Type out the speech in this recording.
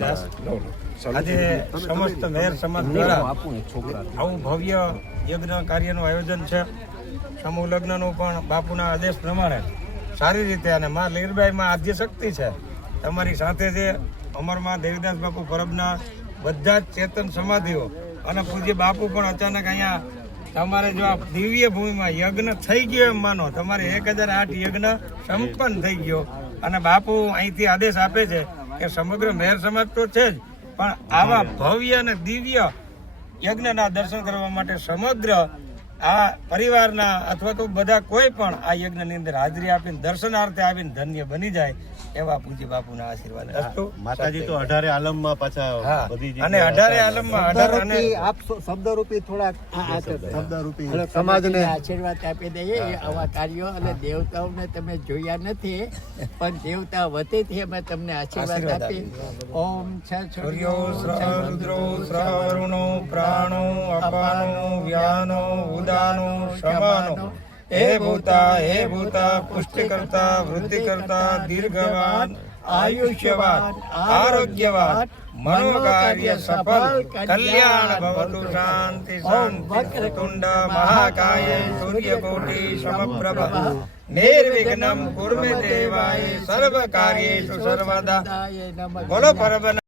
દાસ આજે સમસ્ત મેર સમાજ દ્વારા આવું ભવ્ય યજ્ઞ કાર્યનું આયોજન છે. સમૂહ લગ્નનું પણ બાપુના આદેશ પ્રમાણે સારી રીતે અને માં લીરબાઈમાં આદ્ય શક્તિ છે તમારી સાથે છે. અમરમાં દેવીદાસ બાપુ પરબના બધા જ ચેતન સમાધિઓ અને પૂજ્ય બાપુ પણ અચાનક અહીંયા તમારે જો આ દિવ્ય ભૂમિમાં યજ્ઞ થઈ ગયો એમ માનો, તમારે 1008 યજ્ઞ સંપન્ન થઈ ગયો અને બાપુ અહીંથી આદેશ આપે છે કે સમગ્ર મેર સમાજ તો છે જ, પણ આવા ભવ્ય અને દિવ્ય યજ્ઞના દર્શન કરવા માટે સમગ્ર આ પરિવારના અથવા તો બધા કોઈ પણ આ યજ્ઞની અંદર હાજરી આપીને દર્શનાર્થે આવીને ધન્ય બની જાય એવા પૂજ્ય બાપુના આશીર્વાદ. માતાજી તો 18 આલમમાં પાછા બધી અને 18 આલમમાં 18 અને આપ શબ્દરૂપી થોડાક શબ્દરૂપી સમાજને આશીર્વાદ આપી દઈએ. આવા કાર્યો અને દેવતાઓને તમે જોયા નથી, પણ દેવતા વતીથી અમે તમને આશીર્વાદ આપી. ઓમ સૂર્યો રુદ્રો શ્રવણો પ્રાણો અપાનો વ્યાનો ઉદાનો શમાનો હે ભૂતા પુષ્ટિકર્તા વૃદ્ધિકર્તા દીર્ઘવાન આયુષ્યવાન આરોગ્યવાન મનોકાર્ય સફલ કલ્યાણ ભવતુ. શાંતિ શાંતિ. તુંડ મહાકાય સૂર્યકોટી સમપ્રભ નિર્વિઘ્નમ કુર્મે દેવાય સર્વ કાર્યેષુ સર્વદા. બોલો પરબ